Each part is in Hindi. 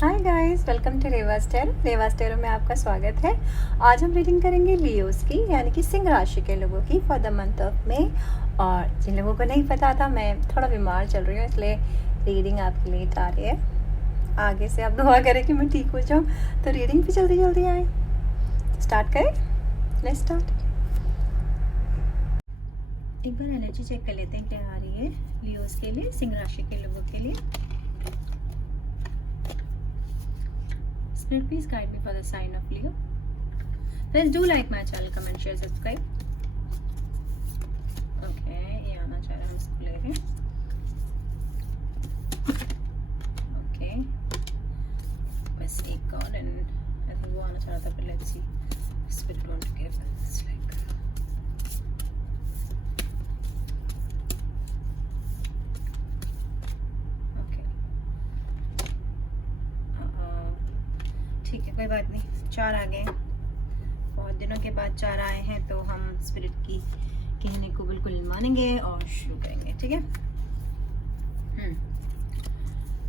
Hi guys, welcome to Revas tarot में आपका स्वागत है। आज हम रीडिंग करेंगे लियोस की, यानी कि सिंह राशि के लोगों की for the month of May. और जिन लोगों को नहीं पता था, मैं थोड़ा बीमार चल रही हूँ, इसलिए रीडिंग आपके लेट आ रही है। आगे से आप दुआ करें कि मैं ठीक हो जाऊँ, तो रीडिंग भी जल्दी जल्दी आए। स्टार्ट करें, लेट्स स्टार्ट। एक बार एनर्जी चेक कर लेते हैं क्या आ रही है लियोस के लिए, सिंह राशि के लोगों के लिए। Please guide me for the sign of Leo. Friends, do like my channel, comment, share, subscribe. Okay, ये आना चाह रहा है, हम इसको ले रहे हैं। Okay, बस एक और and I think वो आना चाह रहा था, but let's see. Spirit want to give us like. ठीक है, कोई बात नहीं, 4 आ गए। बहुत दिनों के बाद 4 आए हैं, तो हम स्पिरिट की कहने को बिल्कुल मानेंगे और शुरू करेंगे। ठीक है।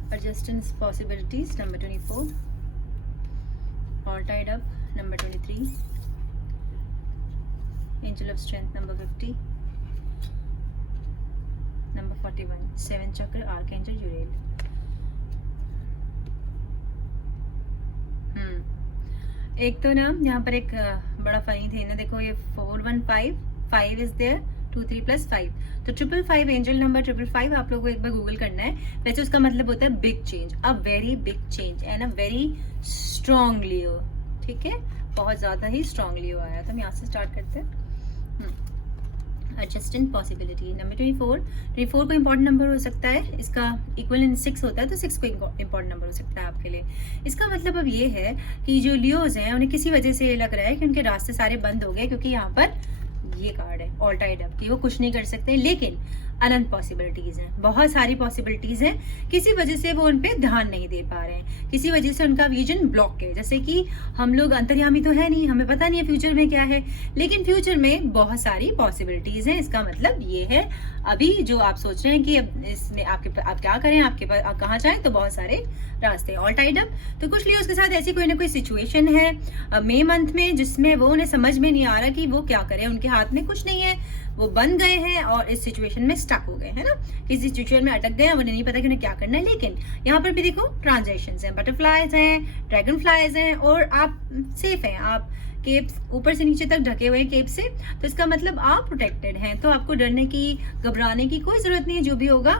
Adjustments possibilities number 24, all tied up number 23, angel of strength number 50, number 41, 7 chakra archangel Euryale. एक तो ना यहाँ पर एक बड़ा फनी थे ना, देखो ये 415 5 इज देयर, 2 3 + 5, तो 555 एंजल नंबर 555 आप लोगों को एक बार गूगल करना है। वैसे उसका मतलब होता है big change, a very big change and a very strong Leo. ठीक है, बहुत ज्यादा ही स्ट्रॉन्ग लियो आया था। हम यहाँ से स्टार्ट करते हैं। एडजस्टेंट पॉसिबिलिटी नंबर 24 को इंपॉर्टेंट नंबर हो सकता है, इसका इक्वल 6 होता है, तो 6 को इंपॉर्टेंट नंबर हो सकता है आपके लिए। इसका मतलब अब ये है कि जो लियोज हैं उन्हें किसी वजह से ये लग रहा है कि उनके रास्ते सारे बंद हो गए, क्योंकि यहाँ पर ये कार्ड है ऑल टाइड अप की, वो कुछ नहीं कर सकते, लेकिन अनंत पॉसिबिलिटीज हैं, बहुत सारी पॉसिबिलिटीज हैं। किसी वजह से वो उन पे ध्यान नहीं दे पा रहे हैं, किसी वजह से उनका विजन ब्लॉक है। जैसे कि हम लोग अंतर्यामी तो है नहीं, हमें पता नहीं है फ्यूचर में क्या है, लेकिन फ्यूचर में बहुत सारी पॉसिबिलिटीज हैं। इसका मतलब ये है अभी जो आप सोच रहे हैं कि अब इसमें आप क्या करें, आपके पास आप कहाँ जाएं, तो बहुत सारे रास्ते ऑल टाइड अप। तो कुछ लियोस के साथ ऐसी कोई ना कोई सिचुएशन है मई मंथ में, जिसमें वो उन्हें समझ में नहीं आ रहा कि वो क्या करें, उनके हाथ में कुछ नहीं है, वो बन गए हैं और इस सिचुएशन में स्टक हो गए हैं ना, किसी सिचुएशन में अटक गए हैं, उन्हें नहीं पता कि उन्हें क्या करना है। लेकिन यहाँ पर भी देखो ट्रांजैक्शंस हैं, बटरफ्लाइज हैं, ड्रैगन फ्लाइज हैं, और आप सेफ हैं, आप केप ऊपर से नीचे तक ढके हुए हैं केप से, तो इसका मतलब आप प्रोटेक्टेड हैं। तो आपको डरने की, घबराने की कोई जरूरत नहीं है, जो भी होगा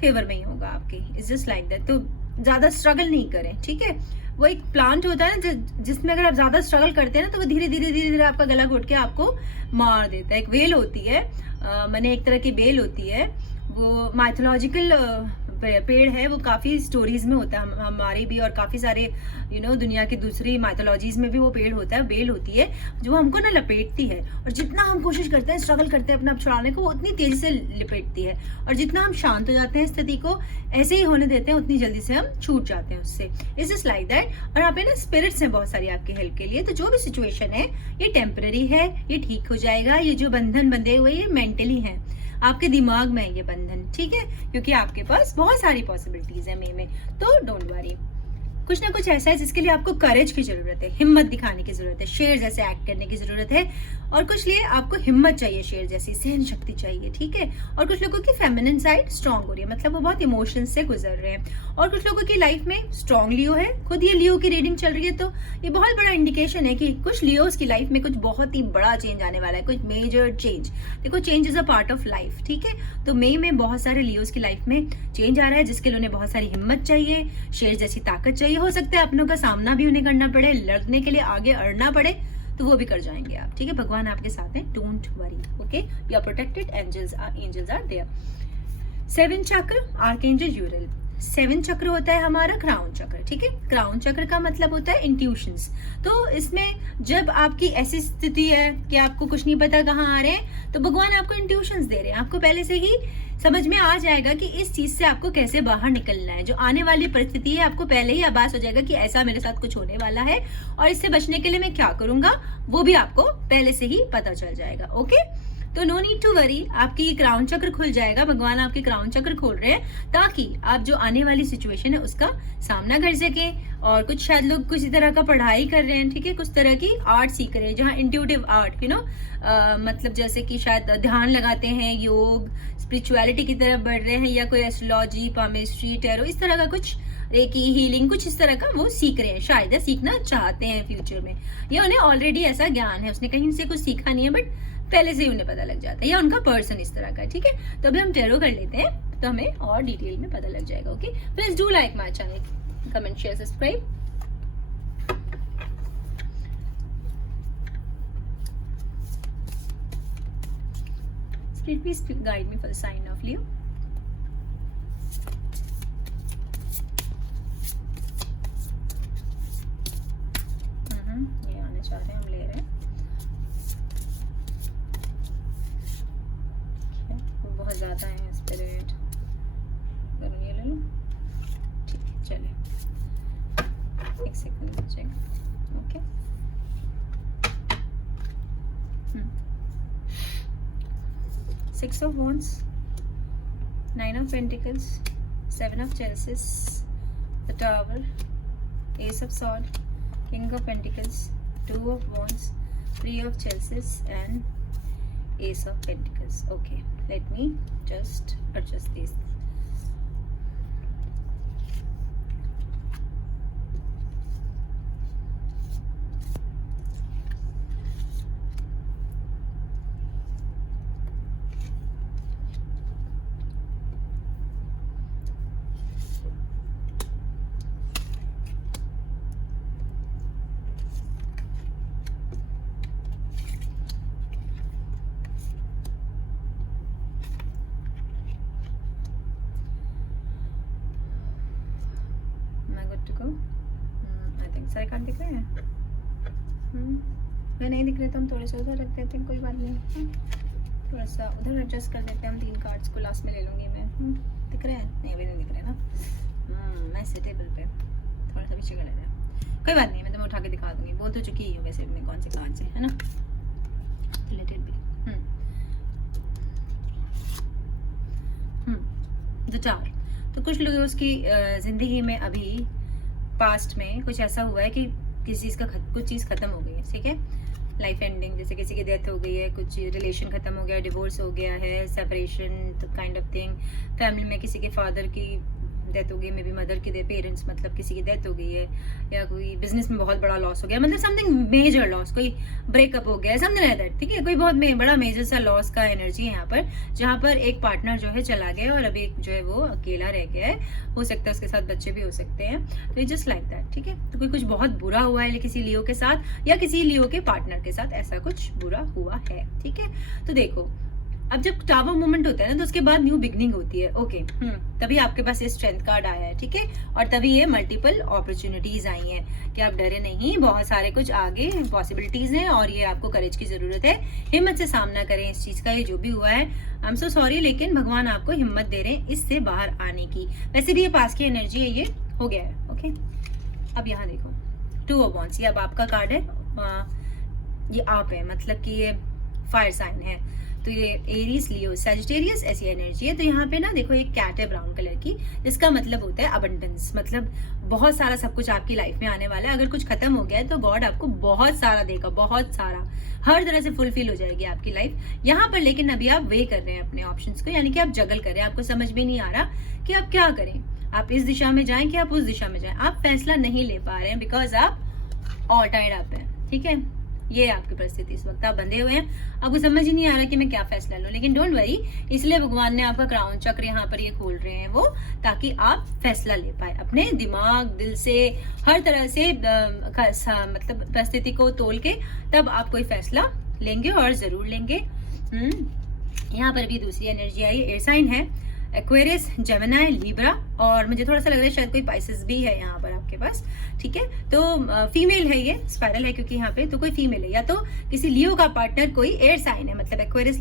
फेवर में ही होगा आपके। It's just like that. तो ज्यादा स्ट्रगल नहीं करें, ठीक है। वो एक प्लांट होता है ना, जिसमें अगर आप ज्यादा स्ट्रगल करते हैं ना, तो वो धीरे धीरे आपका गला घोट के आपको मार देता है। एक वेल होती है, मैंने एक तरह की बेल होती है, वो माइथोलॉजिकल पेड़ है, वो काफी स्टोरीज में होता है, हमारी भी और काफी सारे दुनिया की दूसरी माइथोलॉजीज में भी वो पेड़ होता है, बेल होती है, जो हमको ना लपेटती है, और जितना हम कोशिश करते हैं, स्ट्रगल करते हैं अपना आप छुड़ाने को, वो उतनी तेजी से लपेटती है, और जितना हम शांत हो जाते हैं, स्थिति को ऐसे ही होने देते हैं, उतनी जल्दी से हम छूट जाते हैं उससे। It's just like that. और यहाँ पे ना स्पिरिट्स हैं बहुत सारी आपकी हेल्प के लिए। तो जो भी सिचुएशन है ये टेम्पररी है, ये ठीक हो जाएगा। ये जो बंधन बंधे हुए ये मेंटली है, आपके दिमाग में है ये बंधन, ठीक है, क्योंकि आपके पास बहुत सारी पॉसिबिलिटीज है मई में। तो डोंट वरी, कुछ ना कुछ ऐसा है जिसके लिए आपको करेज की जरूरत है, हिम्मत दिखाने की जरूरत है, शेर जैसे एक्ट करने की जरूरत है, और कुछ लिए आपको हिम्मत चाहिए, शेर जैसी सहन शक्ति चाहिए, ठीक है। और कुछ लोगों की फेमिनिन साइड स्ट्रांग हो रही है, मतलब वो बहुत इमोशंस से गुजर रहे हैं। और कुछ लोगों की लाइफ में स्ट्रांग लियो है, खुद ये लियो की रीडिंग चल रही है, तो ये बहुत बड़ा इंडिकेशन है कि कुछ लियोस की लाइफ में कुछ बहुत ही बड़ा चेंज आने वाला है, कुछ मेजर चेंज। देखो, change is a part of life, ठीक है। तो मई में बहुत सारे लियोस की लाइफ में चेंज आ रहा है, जिसके लिए उन्हें बहुत सारी हिम्मत चाहिए, शेर जैसी ताकत चाहिए। हो सकता है अपनों का सामना भी उन्हें करना पड़े, लड़ने के लिए आगे अड़ना पड़े, तो वो भी कर जाएंगे आप, ठीक है। भगवान आपके साथ हैं, don't worry, okay, you are protected, angels are there. 7 chakra archangel Euryale. 7 चक्र होता है हमारा क्राउन चक्र, ठीक है। क्राउन चक्र का मतलब होता है इंट्यूशंस। तो इसमें जब आपकी ऐसी स्थिति है कि आपको कुछ नहीं पता कहाँ आ रहे हैं, तो भगवान आपको इंट्यूशंस दे रहे हैं, आपको पहले से ही समझ में आ जाएगा कि इस चीज से आपको कैसे बाहर निकलना है। जो आने वाली परिस्थिति है, आपको पहले ही आभास हो जाएगा कि ऐसा मेरे साथ कुछ होने वाला है, और इससे बचने के लिए मैं क्या करूंगा, वो भी आपको पहले से ही पता चल जाएगा, ओके। तो नो नीड टू वरी, आपकी क्राउन चक्र खुल जाएगा, भगवान आपके क्राउन चक्र खोल रहे हैं, ताकि आप जो आने वाली सिचुएशन है उसका सामना कर सकें, और कुछ शायद लोग किसी तरह का पढ़ाई कर रहे हैं, ठीक है, कुछ तरह की आर्ट सीख रहे हैं, जहाँ इंट्यूटिव आर्ट, मतलब जैसे कि शायद ध्यान लगाते हैं, योग, स्पिरिचुअलिटी की तरफ बढ़ रहे हैं, या कोई एस्ट्रोलॉजी, पामिस्ट्री, टैरो, इस तरह का कुछ, रेकी, हीलिंग, कुछ इस तरह का वो सीख रहे हैं, शायद या सीखना चाहते हैं फ्यूचर में, या उन्हें ऑलरेडी ऐसा ज्ञान है, उसने कहीं से कुछ सीखा नहीं है बट पहले से ही उन्हें पता लग जाता है, या उनका पर्सन इस तरह का है, ठीक है। तो अभी हम टैरो कर लेते हैं, तो हमें और डिटेल में पता लग जाएगा। Okay, please do like my channel, comment, share, subscribe. Please guide me for the sign of Leo. ये आने चाह रहे हैं, हम ले रहे हैं। वो बहुत ज्यादा है स्पिरिट, ये ले लो, ठीक है, चलिए एक सेकंड बचेगा। Okay, Six of Wands, Nine of Pentacles, Seven of Chalices, the Tower, Ace of Swords, King of Pentacles, Two of Wands, Three of Chalices, and Ace of Pentacles. Okay, let me just adjust these. I think सारे कार्ड दिख रहे हैं। अगर नहीं दिख रहे तो हम थोड़े से उधर रख देते हैं, कोई बात नहीं। थोड़ा सा उधर एडजस्ट कर देते हैं हम, 3 कार्ड्स को लास्ट में ले लूँगी मैं। दिख रहे हैं? नहीं, अभी नहीं दिख रहे ना। नाइस है, टेबल पे थोड़ा सा पीछे कर लेते हैं, कोई बात नहीं, मैं तुम्हें उठा के दिखा दूँगी। बोल तो चुकी ही हूँ वैसे अपने कौन से कार्ड से, है ना। Let it be. The tower. तो कुछ लोग उसकी ज़िंदगी में अभी पास्ट में कुछ ऐसा हुआ है कि किसी चीज़ का कुछ चीज़ ख़त्म हो गई है, ठीक है, लाइफ एंडिंग, जैसे किसी की डेथ हो गई है, कुछ रिलेशन ख़त्म हो गया, डिवोर्स हो गया है, separation kind of thing, family में किसी के फादर की डेथ हो गई, मे बी मदर की पेरेंट्स, मतलब किसी की डेथ हो गई है, या कोई बिजनेस में बहुत बड़ा लॉस हो गया, मतलब समथिंग मेजर लॉस, कोई ब्रेकअप हो गया, समथिंग लाइक दैट, ठीक है, कोई बहुत बड़ा मेजर सा लॉस का एनर्जी है यहाँ पर, जहाँ पर एक पार्टनर जो है चला गया और अभी एक जो है वो अकेला रह गया है, हो सकता है उसके साथ बच्चे भी हो सकते हैं, तो ये जस्ट लाइक दैट, ठीक है। तो कोई कुछ बहुत बुरा हुआ है किसी लियो के साथ, या किसी लियो के पार्टनर के साथ ऐसा कुछ बुरा हुआ है, ठीक है। तो देखो, अब जब टावर मोमेंट होता है ना, तो उसके बाद न्यू बिगनिंग होती है। ओके, तभी आपके पास ये स्ट्रेंथ कार्ड आया है, ठीक है, और तभी ये मल्टीपल अपॉर्चुनिटीज आई हैं कि आप डरे नहीं, बहुत सारे कुछ आगे पॉसिबिलिटीज हैं, और ये आपको करेज की जरूरत है, हिम्मत से सामना करें इस चीज का। ये जो भी हुआ है, आई एम सो सॉरी, लेकिन भगवान आपको हिम्मत दे रहे हैं इससे बाहर आने की। वैसे भी ये पास की एनर्जी है, ये हो गया है। ओके, अब यहाँ देखो, 2 ऑफ वॉन्ड्स, ये अब आपका कार्ड है, ये आप है, मतलब कि ये फायर साइन है, तो ये एरीज, लियो, सैजिटेरियस ऐसी एनर्जी है। तो यहाँ पे ना देखो, एक कैट है ब्राउन कलर की, जिसका मतलब होता है अबंडेंस, मतलब बहुत सारा सब कुछ आपकी लाइफ में आने वाला है। अगर कुछ खत्म हो गया है तो गॉड आपको बहुत सारा देगा, बहुत सारा, हर तरह से फुलफिल हो जाएगी आपकी लाइफ यहाँ पर। लेकिन अभी आप वे कर रहे हैं अपने ऑप्शंस को, यानी कि आप जगल कर रहे हैं, आपको समझ में नहीं आ रहा कि आप क्या करें, आप इस दिशा में जाएं कि आप उस दिशा में जाएं, आप फैसला नहीं ले पा रहे हैं, बिकॉज आप ऑल टाइड अप हैं, ठीक है। ये आपकी परिस्थिति, इस वक्त आप बंधे हुए हैं, आपको समझ ही नहीं आ रहा कि मैं क्या फैसला लूं, लेकिन डोंट वरी, इसलिए भगवान ने आपका क्राउन चक्र यहाँ पर ये खोल रहे हैं वो, ताकि आप फैसला ले पाए अपने दिमाग, दिल से, हर तरह से, मतलब परिस्थिति को तोल के, तब आप कोई फैसला लेंगे, और जरूर लेंगे। यहाँ पर भी दूसरी एनर्जी आई, एयर साइन है, एक्वेरियस, जेमिनी, लिब्रा, और मुझे थोड़ा सा लग रहा है शायद कोई पाइसेस भी है यहाँ पर आपके पास, ठीक है। तो फीमेल है, ये स्पाइरल है क्योंकि यहाँ पे, तो कोई फीमेल है, या तो किसी लियो का पार्टनर कोई एयर साइन है, मतलब एक्वेरियस,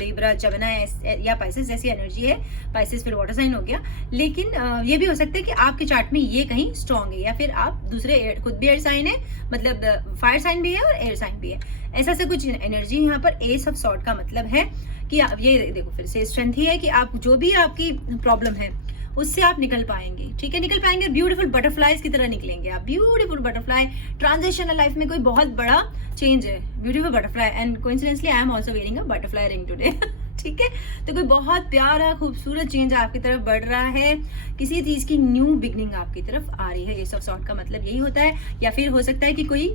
लिब्रा, जेमिनी या पाइसेस जैसी एनर्जी है। पाइसेस फिर वाटर साइन हो गया, लेकिन ये भी हो सकता है कि आपके चार्ट में ये कहीं स्ट्रॉन्ग है, या फिर आप दूसरे खुद भी एयर साइन है, मतलब फायर साइन भी है और एयर साइन भी है, ऐसा से कुछ एनर्जी यहाँ पर। एस ऑफ सॉर्ड का मतलब है कि आप ये देखो, फिर से स्ट्रेंथ ही है कि आप जो भी आपकी प्रॉब्लम है उससे आप निकल पाएंगे, ठीक है, निकल पाएंगे, ब्यूटीफुल बटरफ्लाईज की तरह निकलेंगे आप, ब्यूटीफुल बटरफ्लाई। ट्रांजिशन लाइफ में कोई बहुत बड़ा चेंज है, beautiful butterfly, and coincidentally I am also wearing a butterfly ring today. ठीक है, तो कोई बहुत प्यारा खूबसूरत चेंज आपकी तरफ बढ़ रहा है, किसी चीज की न्यू बिगनिंग आपकी तरफ आ रही है। ये सब सॉर्ट का मतलब यही होता है। या फिर हो सकता है कि कोई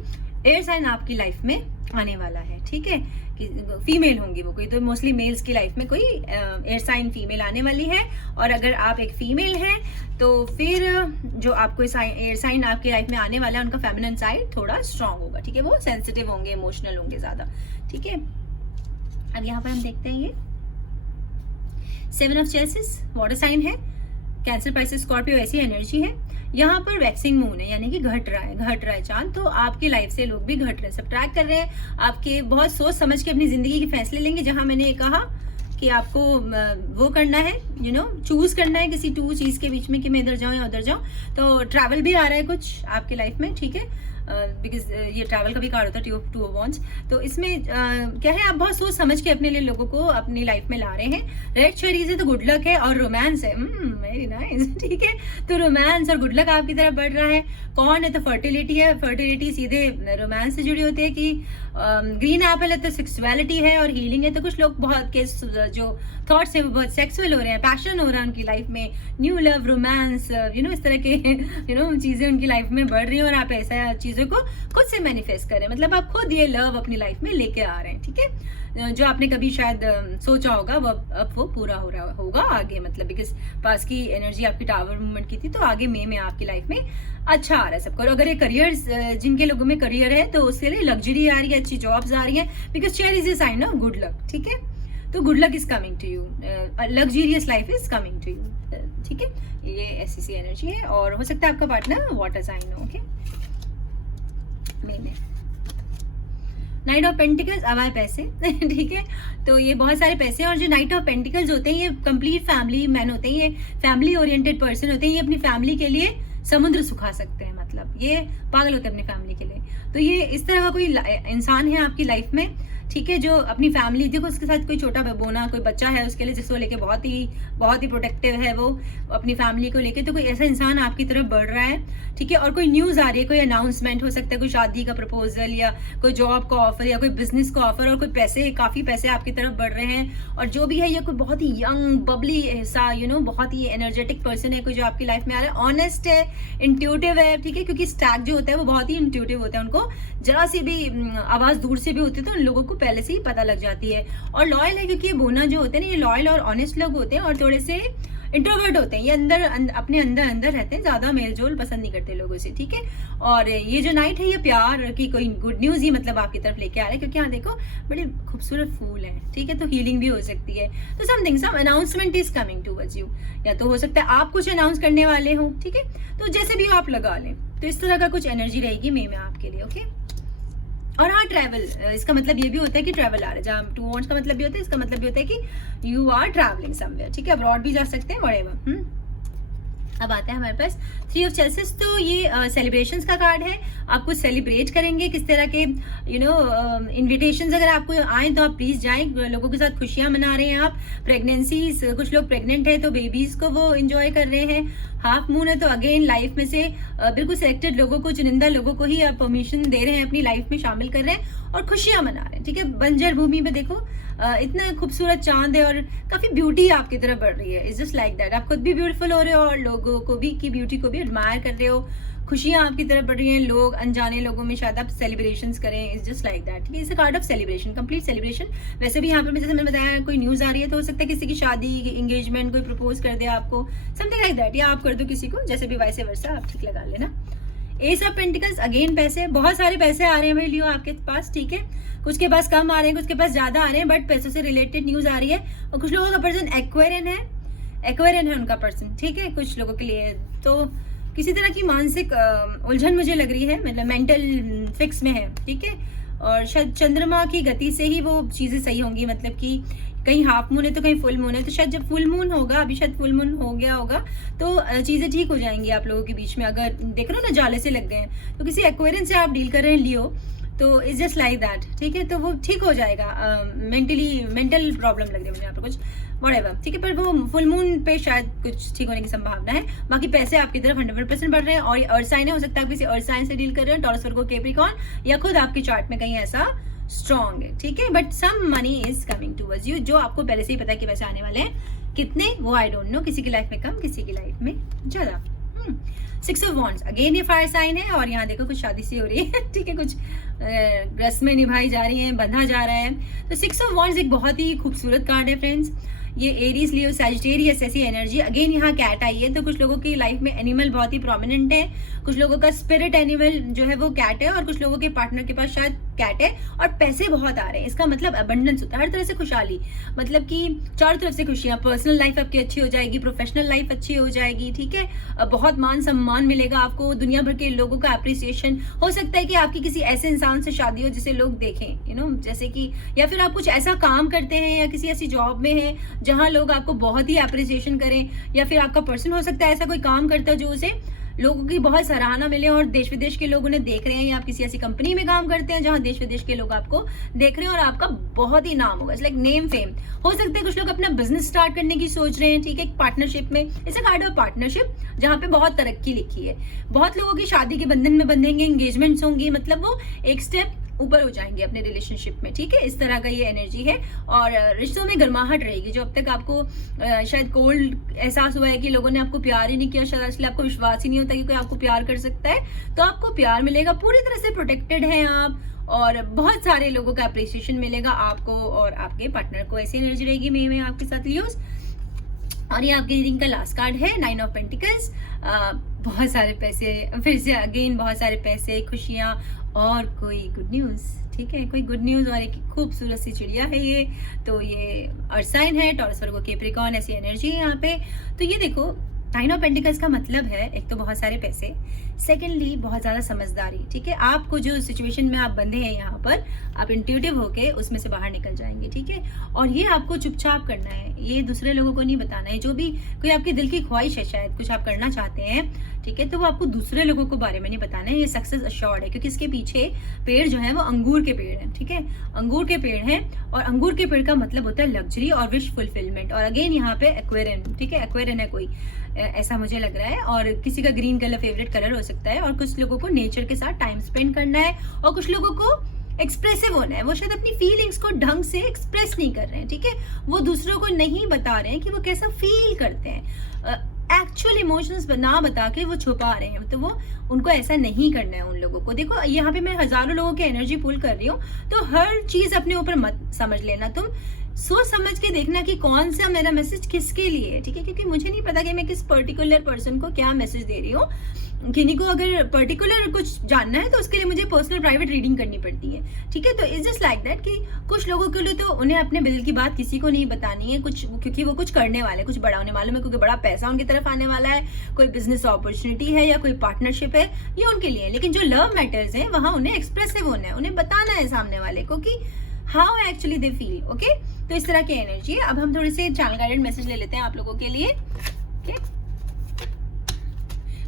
एयर साइन आपकी लाइफ में आने वाला है, ठीक है, कि फीमेल होंगी वो कोई, तो मोस्टली मेल्स की लाइफ में कोई एयर साइन फीमेल आने वाली है। और अगर आप एक फीमेल हैं तो फिर जो आपको एयर साइन आपकी लाइफ में आने वाला है उनका फेमिनिन साइड थोड़ा स्ट्रांग होगा, ठीक है, वो सेंसिटिव होंगे, इमोशनल होंगे ज्यादा, ठीक है। अब यहाँ पर हम देखते हैं ये 7 ऑफ चेसेस, वाटर साइन है, कैंसर, पाइसेस, स्कॉर्पियो, ऐसी एनर्जी है। यहाँ पर वैक्सिंग मून है, यानी कि घट रहा है चांद, तो आपकी लाइफ से लोग भी घट रहे हैं, सब्ट्रैक्ट कर रहे हैं, आपके बहुत सोच समझ के अपनी जिंदगी के फैसले लेंगे। जहां मैंने कहा कि आपको वो करना है, चूज करना है किसी 2 चीज के बीच में कि मैं इधर जाऊं या उधर जाऊं, तो ट्रैवल भी आ रहा है कुछ आपके लाइफ में, ठीक है, बिकॉज ये ट्रैवल का भी कार्ड होता है, 2 ऑफ वॉन्ड्स। तो इसमें क्या है, आप बहुत सोच समझ के अपने लिए लोगों को अपनी लाइफ में ला रहे हैं। रेड चेरीज है तो गुड लक है, और रोमांस है, वेरी नाइस, ठीक है, तो रोमांस और गुड लक आपकी तरफ बढ़ रहा है। कौन है तो फर्टिलिटी है, फर्टिलिटी सीधे रोमांस से जुड़ी होती है। कि ग्रीन एपल है तो सेक्सुअलिटी है और हीलिंग है। तो कुछ लोग बहुत के जो थॉट्स है वो बहुत सेक्सुअल हो रहे हैं, पैशन हो रहा है उनकी लाइफ में, न्यू लव, रोमांस, इस तरह के चीजें उनकी लाइफ में बढ़ रही है, और आप ऐसा चीजों को खुद से मैनिफेस्ट करें, मतलब आप खुद ये लव अपनी लाइफ में लेके आ रहे हैं, ठीक है। जो आपने कभी शायद सोचा होगा वो अब वो पूरा हो रहा होगा आगे, मतलब बिकॉज पास की एनर्जी आपकी टावर मूवमेंट की थी, तो आगे में आपकी लाइफ में अच्छा आ रहा है सबको। और अगर ये करियर, जिनके लोगों में करियर है तो उसके लिए लग्जरी आ रही है, अच्छी जॉब्स आ रही है, because chair is a sign of good luck, ठीक है। तो good luck is coming to you, luxurious life is coming to you, ठीक है, ये ऐसी सी एनर्जी है। और हो सकता है आपका पार्टनर वाटर साइन हो, ओके। में नाइट ऑफ पेंटिकल्स, अब आए पैसे, ठीक है, तो ये बहुत सारे पैसे। और जो नाइट ऑफ पेंटिकल्स होते हैं ये कंप्लीट फैमिली मैन होते हैं, ये फैमिली ओरिएंटेड पर्सन होते हैं, ये अपनी फैमिली के लिए समुद्र सुखा सकते हैं, मतलब ये पागल होते हैं अपनी फैमिली के लिए। तो ये इस तरह का कोई इंसान है आपकी लाइफ में, ठीक है, जो अपनी फैमिली, देखो उसके साथ कोई छोटा बबोना कोई बच्चा है उसके लिए, जिसको लेके बहुत ही प्रोटेक्टिव है वो अपनी फैमिली को लेके। तो कोई ऐसा इंसान आपकी तरफ बढ़ रहा है, ठीक है। और कोई न्यूज आ रही है, कोई अनाउंसमेंट हो सकता है, कोई शादी का प्रपोजल या कोई जॉब का ऑफर या कोई बिजनेस का ऑफर, और कोई पैसे, काफी पैसे आपकी तरफ बढ़ रहे हैं। और जो भी है ये कोई बहुत ही यंग बबली ऐसा बहुत ही एनर्जेटिक पर्सन है, कोई जो आपकी लाइफ में आ रहा है, ऑनेस्ट है, इंट्यूटिव है, ठीक है, क्योंकि स्टैग जो होता है वो बहुत ही इंट्यूटिव होता है, उनको जरा सी भी आवाज दूर से भी होती है तो उन लोगों को पहले से ही पता लग जाती है। और लॉयल है, क्योंकि ये बोना जो होते हैं ना, ये लॉयल और ऑनेस्ट लोग होते हैं, और थोड़े से इंट्रोवर्ट होते हैं, ये अपने अंदर रहते हैं, ज्यादा मेलजोल पसंद नहीं करते लोगों से, ठीक है। और ये जो नाइट है ये प्यार की कोई गुड न्यूज ही मतलब आपकी तरफ लेके आ रहा है, क्योंकि यहाँ देखो बड़े खूबसूरत फूल है, ठीक है, तो हीलिंग भी हो सकती है। तो some announcement is coming towards you, या तो हो सकता है आप कुछ अनाउंस करने वाले हो, ठीक है, तो जैसे भी हो आप लगा लें। तो इस तरह का कुछ एनर्जी रहेगी मे में आपके लिए, ओके। और हाँ, ट्रैवल, इसका मतलब ये भी होता है कि ट्रैवल आ रहा है, जहाँ 2 वॉन्ड्स का मतलब भी होता है, इसका मतलब भी होता है कि यू आर ट्रैवलिंग समवेयर, ठीक है, अब्रॉड भी जा सकते हैं, व्हाटएवर। अब आता है हमारे पास 3 ऑफ चेसेस, तो ये सेलिब्रेशंस का कार्ड है। आप कुछ सेलिब्रेट करेंगे, किस तरह के इनविटेशंस अगर आपको आए तो आप प्लीज जाएं, लोगों के साथ खुशियां मना रहे हैं आप। प्रेगनेंसीज, कुछ लोग प्रेग्नेंट है तो बेबीज को वो एंजॉय कर रहे हैं। हाफ मून है तो अगेन लाइफ में से बिल्कुल सिलेक्टेड लोगों को, चुनिंदा लोगों को ही आप परमिशन दे रहे हैं, अपनी लाइफ में शामिल कर रहे हैं और खुशियां मना रहे हैं, ठीक है। बंजर भूमि में देखो इतना खूबसूरत चांद है और काफी ब्यूटी आपकी तरफ बढ़ रही है, इट्स जस्ट लाइक दैट। आप खुद भी ब्यूटीफुल हो रहे हो और लोगों को भी की ब्यूटी को भी एडमायर कर रहे हो, खुशियां आपकी तरफ बढ़ रही हैं। लोग अनजाने लोगों में शायद आप सेलिब्रेशंस करें, इट्स जस्ट लाइक दैट, ठीक है। It's a card of celebration, complete celebration. वैसे भी यहाँ पर जैसे मैंने बताया कोई न्यूज आ रही है तो हो सकता है किसी की शादी, एंगेजमेंट, कोई प्रपोज कर दे आपको, समथिंग लाइक दैट, या आप कर दो किसी को, जैसे भी वाइस वर्सा, आप ठीक लगा लेना। एस ऑफ पेंटिकल्स, अगेन पैसे, बहुत सारे पैसे आ रहे हैं भाई लियो आपके पास, ठीक है। कुछ के पास कम आ रहे हैं, कुछ के पास ज्यादा आ रहे हैं, बट पैसों से रिलेटेड न्यूज आ रही है। और कुछ लोगों का पर्सन एक्वेरियन है उनका पर्सन, ठीक है, कुछ लोगों के लिए। तो किसी तरह की मानसिक उलझन मुझे लग रही है, मतलब मेंटल फिक्स में है, ठीक है। और शायद चंद्रमा की गति से ही वो चीजें सही होंगी, मतलब कि कहीं हाफ मून है तो कहीं फुल मून है, तो शायद जब फुल मून होगा, अभी शायद फुल मून हो गया होगा, तो चीजें ठीक हो जाएंगी आप लोगों के बीच में। अगर देख रहे हो ना जाले से लग गए हैं, तो किसी एक्वेरियन से आप डील कर रहे हैं लियो, तो इट्स जस्ट लाइक दैट, ठीक है, तो वो ठीक हो जाएगा। मेंटल प्रॉब्लम लग रही है मुझे यहाँ पर कुछ, व्हाटएवर, ठीक है, पर वो फुल मून पे शायद कुछ ठीक होने की संभावना है। बाकी पैसे आपकी तरफ 100% बढ़ रहे हैं, और अर्थ साइन है, हो सकता है आप किसी अर्थ साइन से डील कर रहे हो, टॉरस, वर्गो, कैप्रिकॉर्न, या खुद आपके चार्ट में कहीं ऐसा स्ट्रॉन्ग है, ठीक है, but some money is coming towards you, जो आपको पहले से ही पता है कि पैसे आने वाले हैं। कितने वो आई डोंट नो, किसी की लाइफ में कम, किसी की लाइफ में ज्यादा। 6 ऑफ वॉन्ड्स, अगेन ये फायर साइन है, और यहाँ देखो कुछ शादी सी हो रही है, ठीक है, कुछ रस्में निभाई जा रही हैं, बंधा जा रहा है। तो 6 ऑफ वॉन्ड्स एक बहुत ही खूबसूरत कार्ड है फ्रेंड्स। ये एरीज, लियो, सैजिटेरियस ऐसी एनर्जी। अगेन यहाँ कैट आई है, तो कुछ लोगों की लाइफ में एनिमल बहुत ही प्रोमिनेंट है, कुछ लोगों का स्पिरिट एनिमल जो है वो कैट है, और कुछ लोगों के पार्टनर के पास शायद कैट है, और पैसे बहुत आ रहे हैं। इसका मतलब अबंडेंस होता है, हर तरह से खुशहाली, मतलब कि चारों तरफ से खुशियां, पर्सनल लाइफ आपकी अच्छी हो जाएगी, प्रोफेशनल लाइफ अच्छी हो जाएगी, ठीक है, बहुत मान सम्मान मिलेगा आपको, दुनिया भर के लोगों का अप्रिसिएशन। हो सकता है कि आपकी किसी ऐसे इंसान से शादी हो जिसे लोग देखें, जैसे कि, या फिर आप कुछ ऐसा काम करते हैं या किसी ऐसी जॉब में हैं जहां लोग आपको बहुत ही अप्रिसिएशन करें, या फिर आपका पर्सन हो सकता है ऐसा कोई काम करता है जो उसे लोगों की बहुत सराहना मिले, और देश विदेश के लोग उन्हें देख रहे हैं, या आप किसी ऐसी कंपनी में काम करते हैं जहां देश विदेश के लोग आपको देख रहे हैं और आपका बहुत ही नाम होगा, लाइक नेम फेम। हो सकता है कुछ लोग अपना बिजनेस स्टार्ट करने की सोच रहे हैं, ठीक है, पार्टनरशिप में, it's a kind of partnership जहां पे बहुत तरक्की लिखी है। बहुत लोगों की शादी के बंधन में बंधेंगे, एंगेजमेंट्स होंगी, मतलब वो एक स्टेप ऊपर हो जाएंगे अपने रिलेशनशिप में, ठीक है, इस तरह का ये एनर्जी है। और रिश्तों में गर्माहट रहेगी, जो अब तक आपको शायद कोल्ड एहसास हुआ है कि लोगों ने आपको प्यार ही नहीं किया, शायद इसलिए आपको विश्वास ही नहीं होता कि कोई आपको प्यार कर सकता है, तो आपको प्यार मिलेगा, पूरी तरह से प्रोटेक्टेड हैं आप, और बहुत सारे लोगों का अप्रिसिएशन मिलेगा आपको और आपके पार्टनर को। ऐसी एनर्जी रहेगी मई में आपके साथ लियोस। और ये आपकी रीडिंग का लास्ट कार्ड है, 9 ऑफ पेंटिकल्स। बहुत सारे पैसे, फिर से अगेन बहुत सारे पैसे, खुशियां, और कोई गुड न्यूज़, ठीक है, कोई गुड न्यूज़, और एक खूबसूरत सी चिड़िया है ये। तो ये अर्थ साइन है, टॉरस, वर्गो, कैप्रिकॉर्न, ऐसी एनर्जी है यहाँ पे। तो ये देखो 9 ऑफ पेंटिकल्स का मतलब है एक तो बहुत सारे पैसे, सेकेंडली बहुत ज़्यादा समझदारी, ठीक है, आपको जो सिचुएशन में आप बंधे हैं यहाँ पर, आप इंट्यूटिव होके उसमें से बाहर निकल जाएंगे, ठीक है, और ये आपको चुपचाप करना है, ये दूसरे लोगों को नहीं बताना है। जो भी कोई आपके दिल की ख्वाहिश है, शायद कुछ आप करना चाहते हैं, ठीक है, तो वो आपको दूसरे लोगों को बारे में नहीं बताना है। ये सक्सेस अश्योर्ड है, क्योंकि इसके पीछे पेड़ जो है वो अंगूर के पेड़ है, ठीक है, अंगूर के पेड़ है, और अंगूर के पेड़ का मतलब होता है लग्जरी और विश फुलफिलमेंट। और अगेन यहाँ पे एक्वेरियन, ठीक है, एक्वेरियन है कोई, ऐसा मुझे लग रहा है, और किसी का ग्रीन कलर फेवरेट कलर हो सकता है, और कुछ लोगों को नेचर के साथ टाइम स्पेंड करना है, और कुछ लोगों को एक्सप्रेसिव होना है, वो शायद अपनी फीलिंग्स को ढंग से एक्सप्रेस नहीं कर रहे हैं, ठीक है, वो दूसरों को नहीं बता रहे हैं कि वो कैसा फील करते हैं, एक्चुअल इमोशंस ना बता के वो छुपा रहे हैं, तो वो उनको ऐसा नहीं करना है उन लोगों को। देखो यहाँ पे मैं हजारों लोगों की एनर्जी पुल कर रही हूँ, तो हर चीज अपने ऊपर मत समझ लेना, तुम सोच समझ के देखना कि कौन सा मेरा मैसेज किसके लिए है, ठीक है, क्योंकि मुझे नहीं पता कि मैं किस पर्टिकुलर पर्सन को क्या मैसेज दे रही हूँ। किन्हीं को अगर पर्टिकुलर कुछ जानना है तो उसके लिए मुझे पर्सनल प्राइवेट रीडिंग करनी पड़ती है, ठीक है, तो इट्स जस्ट लाइक दैट कि कुछ लोगों के लिए तो उन्हें अपने दिल की बात किसी को नहीं बतानी है, कुछ क्योंकि वो कुछ करने वाले, कुछ बड़ा होने मालूम है, क्योंकि बड़ा पैसा उनकी तरफ आने वाला है, कोई बिजनेस अपॉर्चुनिटी है या कोई पार्टनरशिप है, ये उनके लिए। लेकिन जो लव मैटर्स है वहाँ उन्हें एक्सप्रेसिव होना है, उन्हें बताना है सामने वाले को कि how actually they feel, okay. तो इस तरह की एनर्जी है। अब हम थोड़े से चैनल गाइडेड मैसेज ले लेते हैं आप लोगों के लिए, ओके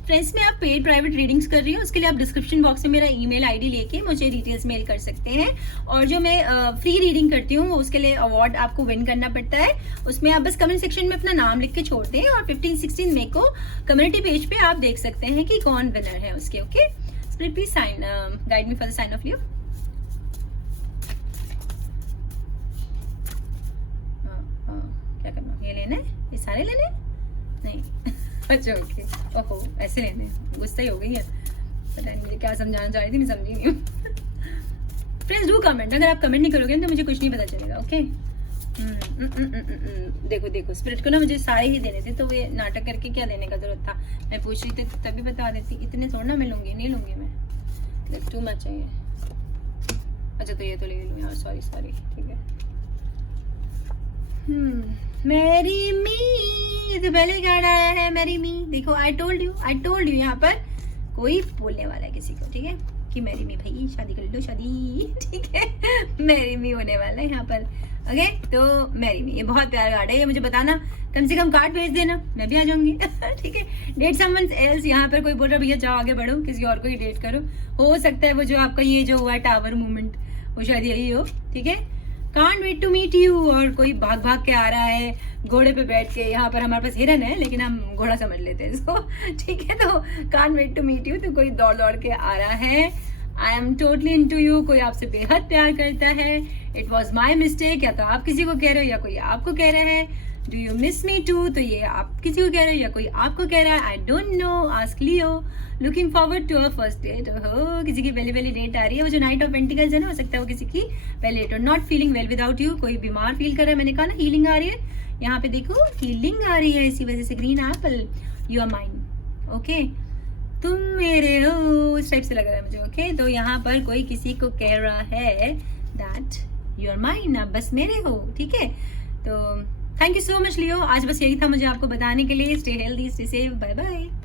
फ्रेंड्स। मैं आप पेड प्राइवेट रीडिंग्स कर रही हूँ, उसके लिए आप डिस्क्रिप्शन बॉक्स में मेरा ईमेल आईडी लेके मुझे डिटेल्स मेल कर सकते हैं, और जो मैं फ्री रीडिंग करती हूँ उसके लिए अवार्ड आपको विन करना पड़ता है। उसमें आप बस कमेंट सेक्शन में अपना नाम लिख के छोड़ दें, और 15-16 मई को कम्युनिटी पेज पे आप देख सकते हैं कि कौन विनर है उसके, okay. Spirit please sign guide me for the sign of Leo. क्या करना, ये लेना है, ये सारे लेने हैं? नहीं अच्छा ओके, ओहो ऐसे लेने हैं, गुस्सा ही हो गई है, पता नहीं मुझे क्या समझाना चाह रही थी, मैं समझी नहीं हूँ। फ्रेंड्स डू कमेंट, अगर आप कमेंट नहीं करोगे तो मुझे कुछ नहीं पता चलेगा, ओके। देखो देखो स्पिरिट को ना मुझे सारे ही देने थे, तो ये नाटक करके क्या देने का जरूरत था, मैं पूछ रही थी तभी बता देती, इतने थोड़ा ना मैं लूँगी, नहीं लूँगी मैं, टू मच चाहिए। अच्छा तो ये तो ले लूँ यार, सॉरी सॉरी, ठीक है। मैरी मी, तो पहले कार्ड आया है मैरी मी। देखो आई टोल्ड यू यहाँ पर कोई बोलने वाला है किसी को, ठीक है, कि कि मैरी मी भाई, शादी कर लो शादी। ठीक है, मैरी मी होने वाला है यहाँ पर। ओके, तो मैरी मी, ये बहुत प्यारा कार्ड है, ये मुझे बताना, कम से कम कार्ड भेज देना, मैं भी आ जाऊंगी। ठीक है, डेट समवन एल्स, यहाँ पर कोई बोल रहा भैया जाओ आगे बढ़ो, किसी और को ही डेट करो। हो सकता है वो जो आपका ये जो हुआ टावर मूवमेंट, वो शायद यही हो। ठीक है, can't wait to meet you, और कोई भाग भाग के आ रहा है घोड़े पे बैठ के। यहाँ पर हमारे पास हिरन है लेकिन हम घोड़ा समझ लेते हैं इसको। ठीक है, तो can't wait to meet you, तो कोई दौड़ दौड़ के आ रहा है। I am totally into you, कोई आपसे बेहद प्यार करता है। इट वॉज माई मिस्टेक, या तो आप किसी को कह रहे हो या कोई आपको कह रहा है। Do you miss me too, तो ये आप किसी को कह रहे हो या कोई आपको कह रहा है। I don't know, ask Leo. Looking forward to our first date, हो किसी की पहली पहली डेट आ रही है। वो जो नाइट ऑफ पेंटिकल्स है ना, हो सकता है वो किसी की पहले date. Not feeling well without you, कोई बीमार फील कर रहा है। मैंने कहा ना हीलिंग आ रही है, यहाँ पे देखो हीलिंग आ रही है, इसी वजह से green apple. You are mine, okay, तुम मेरे हो, इस टाइप से लग रहा है मुझे। ओके, तो यहाँ पर कोई किसी को कह रहा है दैट यू आर माइन, आप बस मेरे हो। ठीक है, तो thank you so much Leo, आज बस यही था मुझे आपको बताने के लिए। Stay healthy, stay safe, bye bye.